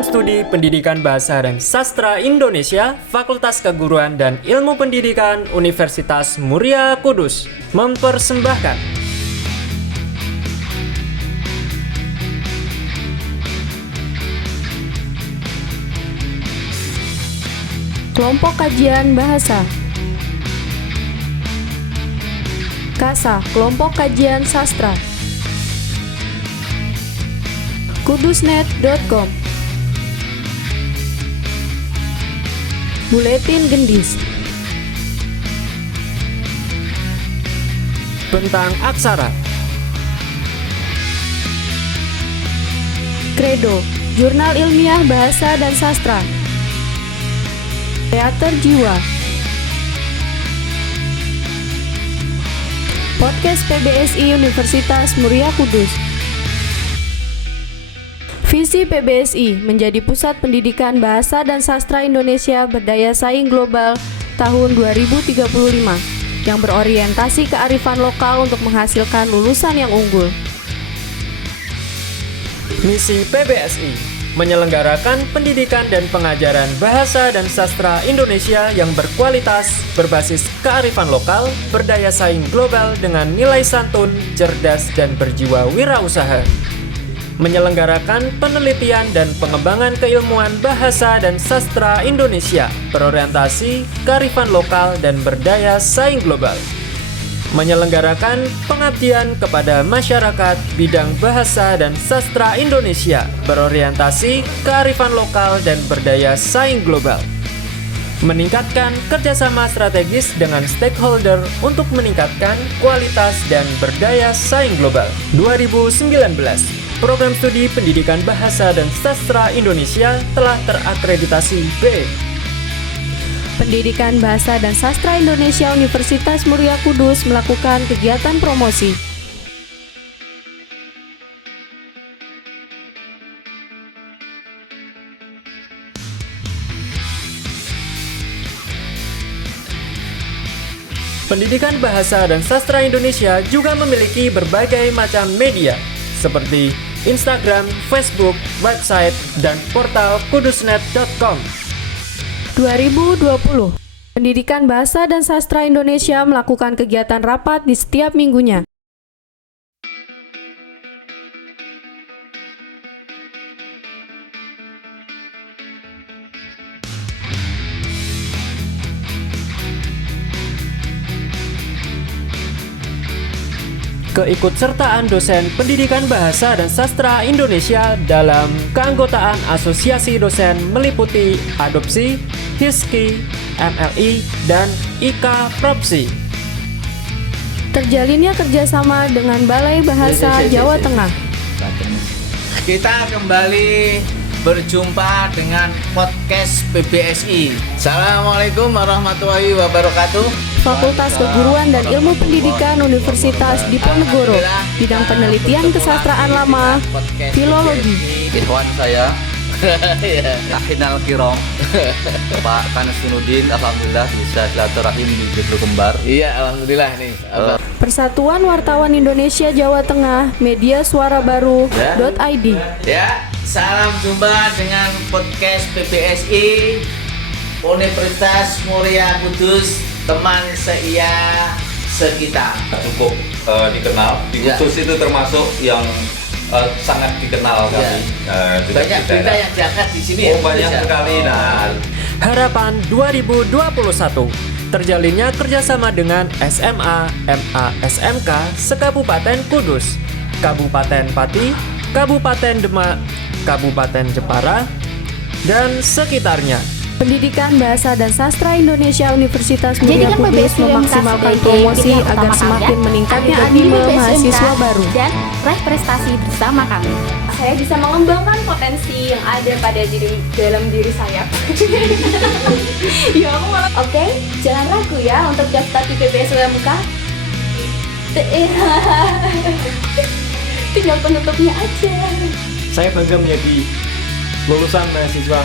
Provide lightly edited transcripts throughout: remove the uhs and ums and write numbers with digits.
Program Studi Pendidikan Bahasa dan Sastra Indonesia, Fakultas Keguruan dan Ilmu Pendidikan Universitas Muria Kudus mempersembahkan Kelompok Kajian Bahasa KASA, Kelompok Kajian Sastra kudusnet.com Buletin Gendis Bentang Aksara, Credo, Jurnal Ilmiah Bahasa dan Sastra Teater Jiwa Podcast PBSI Universitas Muria Kudus. Visi PBSI menjadi pusat pendidikan bahasa dan sastra Indonesia berdaya saing global tahun 2035 yang berorientasi kearifan lokal untuk menghasilkan lulusan yang unggul. misi PBSI menyelenggarakan pendidikan dan pengajaran bahasa dan sastra Indonesia yang berkualitas, berbasis kearifan lokal, berdaya saing global dengan nilai santun, cerdas, dan berjiwa wirausaha. Menyelenggarakan penelitian dan pengembangan keilmuan bahasa dan sastra Indonesia berorientasi kearifan lokal dan berdaya saing global. Menyelenggarakan pengabdian kepada masyarakat bidang bahasa dan sastra Indonesia berorientasi kearifan lokal dan berdaya saing global. Meningkatkan kerjasama strategis dengan stakeholder untuk meningkatkan kualitas dan berdaya saing global. 2019, Program Studi Pendidikan Bahasa dan Sastra Indonesia telah terakreditasi B. Pendidikan Bahasa dan Sastra Indonesia Universitas Muria Kudus melakukan kegiatan promosi. Pendidikan Bahasa dan Sastra Indonesia juga memiliki berbagai macam media seperti Instagram, Facebook, website, dan portal kudusnet.com. 2020, Pendidikan Bahasa dan Sastra Indonesia melakukan kegiatan rapat di setiap minggunya. Keikutsertaan dosen Pendidikan Bahasa dan Sastra Indonesia dalam keanggotaan asosiasi dosen meliputi Adopsi, HISKI, MLI, dan IKA Propsi. Terjalinnya kerjasama dengan Balai Bahasa Jawa Tengah. Kita kembali berjumpa dengan podcast PBSI. Assalamualaikum warahmatullahi wabarakatuh. Fakultas Keguruan dan Ilmu Pendidikan Universitas Diponegoro, bidang penelitian kesastraan lama, filologi. Ikhwan saya Ahinal Kirong Pak Kanesunudin, alhamdulillah bisa silaturahim di Joglo Kembar. Iya, alhamdulillah nih. Persatuan Wartawan Indonesia Jawa Tengah, Media Suara Baru.id. Ya, salam jumpa dengan podcast PBSI Universitas Muria Kudus, teman seia sekitar. Cukup dikenal di Kudus itu termasuk yang sangat dikenal kami. Banyak berita yang diangkat di sini. Banyak sekali. Nah, Harapan 2021, terjalinnya kerjasama dengan SMA, MA, SMK se-Kabupaten Kudus, Kabupaten Pati, Kabupaten Demak, Kabupaten Jepara, dan sekitarnya. Pendidikan Bahasa dan Sastra Indonesia Universitas Muria Jadikan Kudus PBSI memaksimalkan sebagai promosi pilihan agar pertama semakin kalian meningkatnya agar animo diri PBSI mahasiswa baru. dan raih prestasi bersama kami. Saya bisa mengembangkan potensi yang ada pada dalam diri saya. Ya aku malah. Oke, jangan ragu ya untuk daftar di PBS UMK. Tinggal penutupnya aja. Saya bangga menjadi lulusan mahasiswa.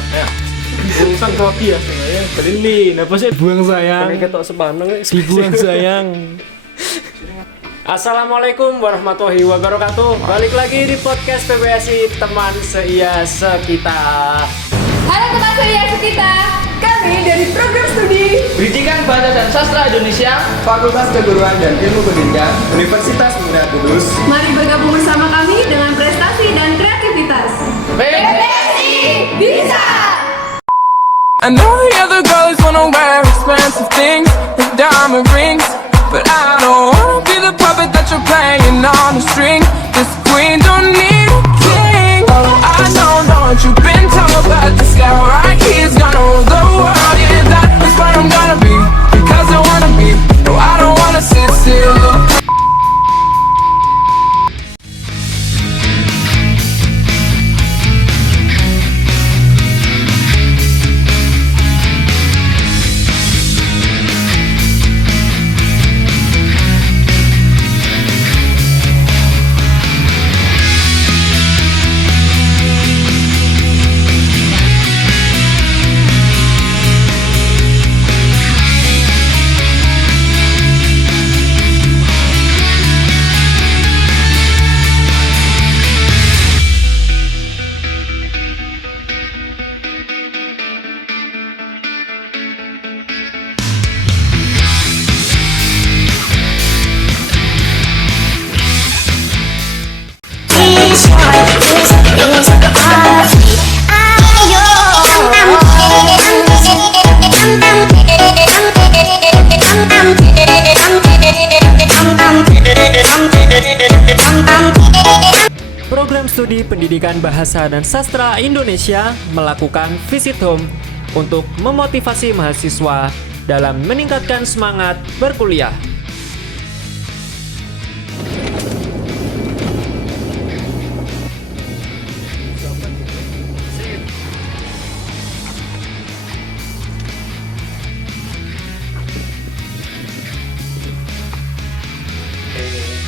Lulusan roti ya sebenarnya. Berlin, apa sih buang sayang? Ketok sepaneng Dibuang sayang. Assalamualaikum warahmatullahi wabarakatuh. Balik lagi di podcast PBSI Teman Seia Sekita. Halo teman saya kita, kami dari program studi Pendidikan Bahasa dan Sastra Indonesia. Fakultas Keguruan dan Ilmu Pendidikan Universitas Muria Kudus. Mari bergabung bersama kami dengan prestasi dan kreativitas. PBSI Bisa. I know the other girls wanna wear expensive things with diamond rings, but I don't wanna be the puppet that you're playing on a string. This queen don't need a king. Oh, I know what you've been told, but this guy right here is gonna rule the world. Yeah, that is what I'm gonna be, because I wanna be. No, I don't wanna sit still. Program Studi Pendidikan Bahasa dan Sastra Indonesia melakukan visit home untuk memotivasi mahasiswa dalam meningkatkan semangat berkuliah.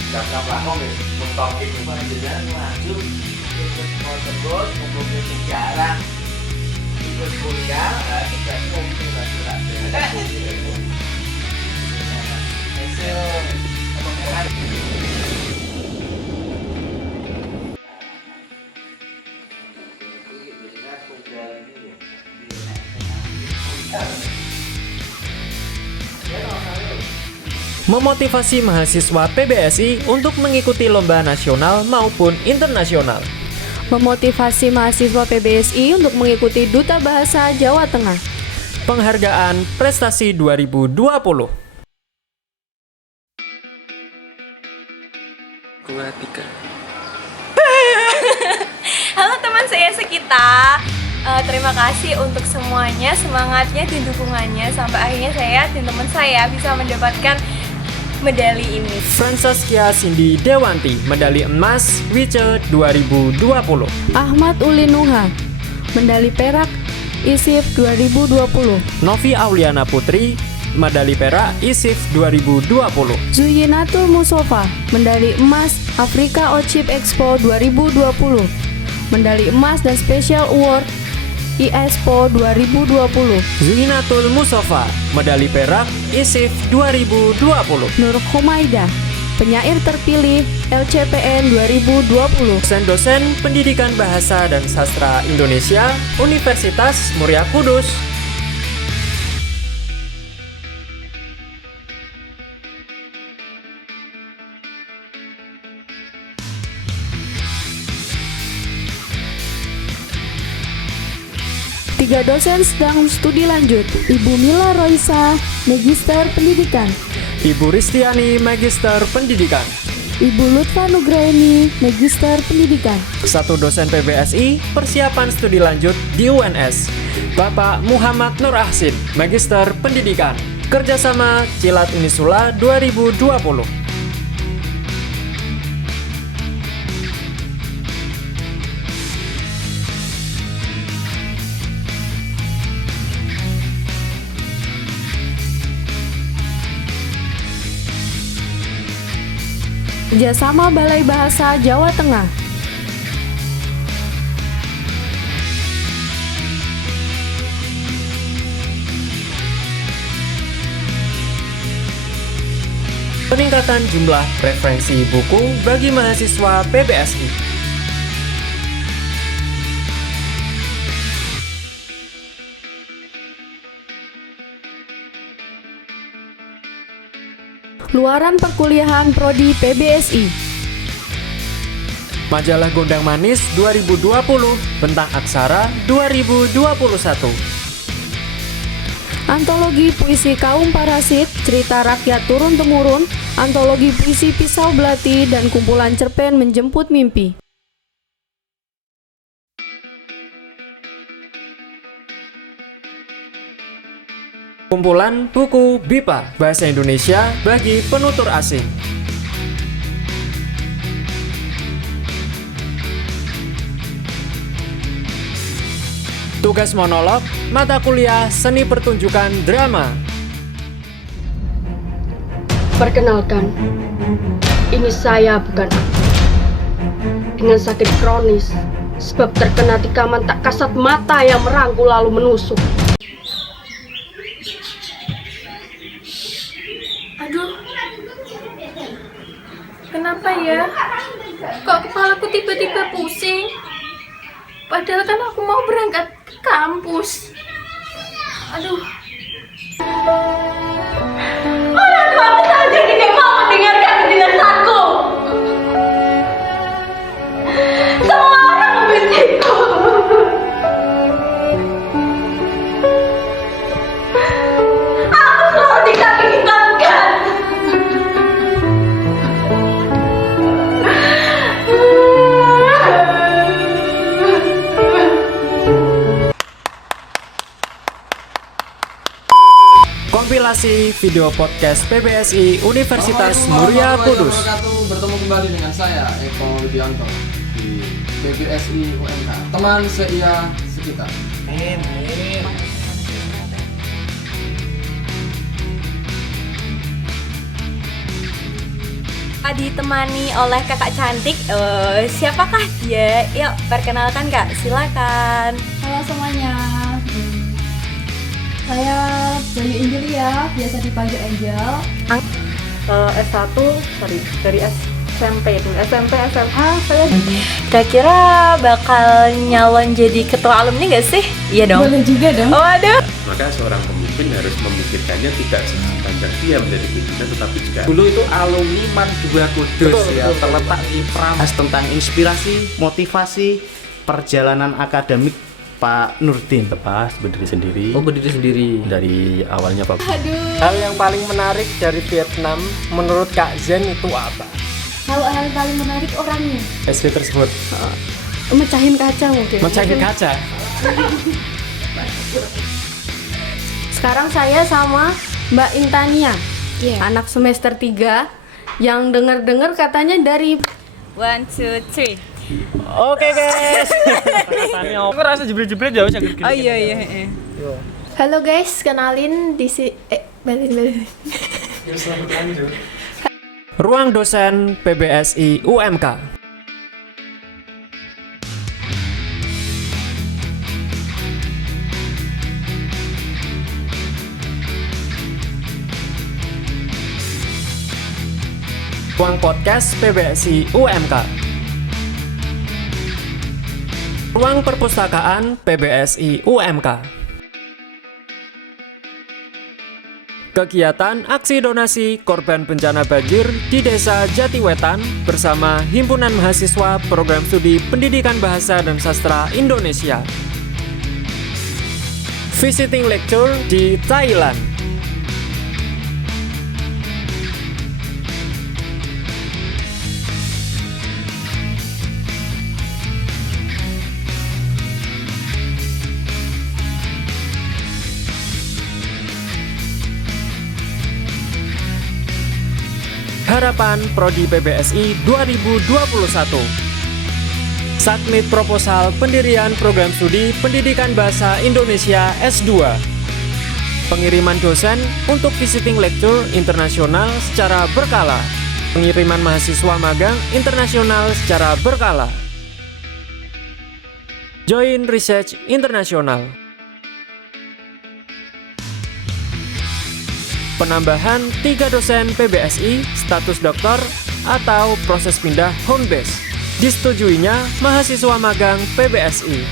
Kakak pelakon ya, mentopik panjenengan maju ikut tersebut ngumpulin sejarah ikut kuliah, tidak ngumpulin surat Memotivasi mahasiswa PBSI untuk mengikuti lomba nasional maupun internasional. Memotivasi mahasiswa PBSI untuk mengikuti Duta Bahasa Jawa Tengah. Penghargaan Prestasi 2020. Halo teman saya sekita, terima kasih untuk semuanya, semangatnya dan dukungannya sampai akhirnya saya dan teman saya bisa mendapatkan medali ini. Francesca Cindy Dewanti, medali emas WICE 2020. Ahmad Ulinuha, medali perak ISIF 2020. Novi Auliana Putri, medali perak ISIF 2020. Zuyinatul Musofa, medali emas Afrika Ochip Expo 2020. Medali emas dan Special Award IESPO 2020. Zuyinatul Musofa, medali perak ISIF 2020. Nur Humaida, penyair terpilih LCPN 2020. Dosen Pendidikan Bahasa dan Sastra Indonesia, Universitas Muria Kudus. Tiga dosen sedang studi lanjut, Ibu Mila Roisa, Magister Pendidikan. Ibu Ristiani, Magister Pendidikan. Ibu Lutfa Nugraini, Magister Pendidikan. Satu dosen PBSI, persiapan studi lanjut di UNS. Bapak Muhammad Nur Ahsin, Magister Pendidikan. Kerjasama Cilat Unisula 2020. Kerjasama Balai Bahasa Jawa Tengah. peningkatan jumlah referensi buku bagi mahasiswa PBSI. Luaran perkuliahan Prodi PBSI. Majalah Gondang Manis 2020, Bentang Aksara 2021. Antologi Puisi Kaum Parasit, Cerita Rakyat Turun-Temurun, Antologi Puisi Pisau Belati, dan kumpulan cerpen Menjemput Mimpi. Kumpulan buku BIPA, Bahasa Indonesia bagi penutur asing. Tugas monolog, mata kuliah Seni Pertunjukan Drama. Perkenalkan, ini saya bukan aku. Dengan sakit kronis, sebab terkena tikaman tak kasat mata yang merangkul lalu menusuk. Aduh, kenapa ya? Kok kepalaku tiba-tiba pusing? Padahal kan aku mau berangkat ke kampus. Aduh. Orang tuaku saja tidak mau mendengarkan penjelasanku. Semua orang membenciku. Aku selalu dikasih ingatkan. Kompilasi video podcast PBSI Universitas Muria Kudus. Bertemu kembali dengan saya Eko Widianto di PBSI UMK, teman seia sekitar. Ditemani oleh kakak cantik. Siapakah dia? Yuk perkenalkan kak, silakan. Halo semuanya. Saya Bayu Injulia, biasa dipanggil Angel. S1 dari SMP, SMA saya. Kira-kira bakal nyalon jadi ketua alumni nggak sih? Iya dong. Boleh juga dong. Oh aduh. Maka seorang pemimpin harus memikirkannya tidak sepanjang dia menjadi pimpinan, tetapi juga dulu itu alumni MAN 2 Kudus ya, terletak di Pramas, tentang inspirasi, motivasi, perjalanan akademik Pak Nurdin. Tepas berdiri sendiri. Oh, berdiri sendiri. Dari awalnya Pak. Hal yang paling menarik dari Vietnam menurut Kak Zen itu apa? Kalau hal paling menarik orangnya. SD tersebut Mecahin kaca mungkin. mecahin kaca. Sekarang saya sama Mbak Intania, anak semester 3, yang dengar-dengar katanya dari 1, 2, 3. Oke guys. Aku rasa jebret-jebret jauh sangat gini. Oh iya. Halo guys, kenalin di balik. Ruang dosen PBSI UMK. Ruang podcast PBSI UMK. Ruang perpustakaan PBSI UMK. Kegiatan aksi donasi korban bencana banjir di Desa Jatiwetan bersama Himpunan Mahasiswa Program Studi Pendidikan Bahasa dan Sastra Indonesia. Visiting lecture di Thailand. Harapan Prodi PBSI 2021. Submit proposal pendirian program studi Pendidikan Bahasa Indonesia S2. Pengiriman dosen untuk visiting lecture internasional secara berkala. Pengiriman mahasiswa magang internasional secara berkala. Join Research Internasional. Penambahan 3 dosen PBSI status doktor atau proses pindah home base. Disetujuinya mahasiswa magang PBSI.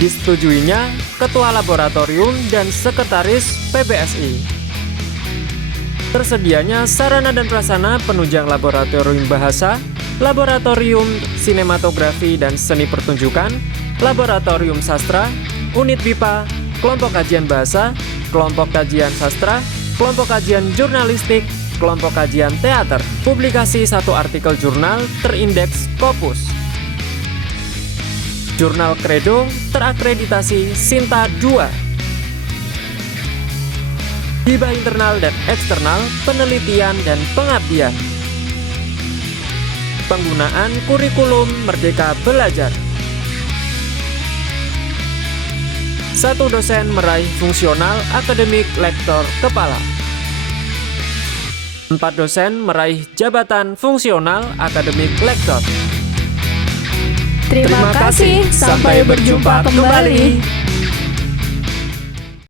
Disetujuinya ketua laboratorium dan sekretaris PBSI. Tersedianya sarana dan prasarana penunjang laboratorium bahasa, laboratorium sinematografi dan seni pertunjukan, laboratorium sastra, unit BIPA, kelompok kajian bahasa, kelompok kajian sastra, kelompok kajian jurnalistik, kelompok kajian teater, publikasi 1 artikel jurnal terindeks Scopus. Jurnal Credo terakreditasi Sinta 2. Hibah internal dan eksternal, penelitian dan pengabdian. Penggunaan kurikulum Merdeka Belajar. 1 dosen meraih fungsional akademik lektor kepala. 4 dosen meraih jabatan fungsional akademik lektor. Terima kasih, sampai berjumpa kembali.